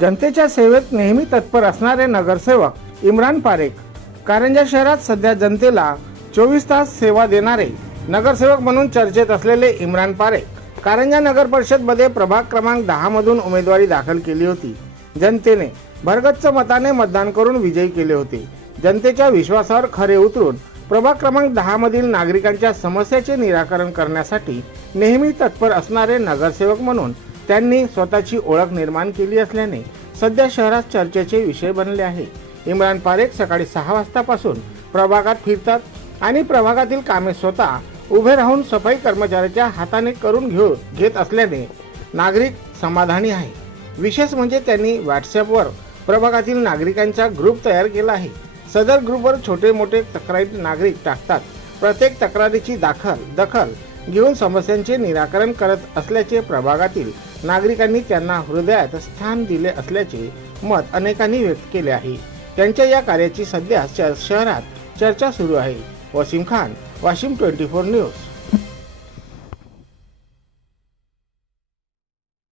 जनतेच्या सेवेत नेहमी तत्पर असणारे नगरसेवक इम्रान पारेख कारंजा शहरात सध्या जनतेला 24 तास सेवा देणारे नगरसेवक म्हणून चर्चेत असलेले इम्रान पारेख कारंजा नगर परिषद मध्ये प्रभाग क्रमांक 10 मधून उमेदवारी दाखल केली होती। जनतेने भरगच्च मताने मतदान करून विजयी केले होते। जनतेच्या विश्वासावर खरे उतरून प्रभाग क्रमांक 10 मधील नागरिकांच्या समस्याचे निराकरण करण्यासाठी नेहमी तत्पर असणारे नगरसेवक म्हणून त्यांनी स्वतःची ओळख निर्माण केली असल्याने सध्या शहरात चर्चेचे विषय बनले आहे। इम्रान पारेख सकाळी 6 वाजतापासून प्रभागात फिरतात आणि प्रभागातील कामे स्वतः उभे राहून सफाई कर्मचाऱ्याच्या हाताने करून घेत असल्याने नागरिक समाधानी आहे। विशेष म्हणजे त्यांनी व्हॉट्सअपवर प्रभागातील नागरिकांचा ग्रुप तयार केला आहे। सदर ग्रुपवर छोटे मोठे तक्रारी नागरिक टाकतात। प्रत्येक तक्रारीची दखल घेऊन समस्यांचे निराकरण करत असल्याचे प्रभागातील नागरिकांनी त्यांना हृदयात स्थान दिले असल्याचे मत अनेकांनी व्यक्त केले आहे। त्यांच्या या कार्याची सध्या शहरात चर्चा सुरू आहे। वसीम खान, वाशिम 24 न्यूज।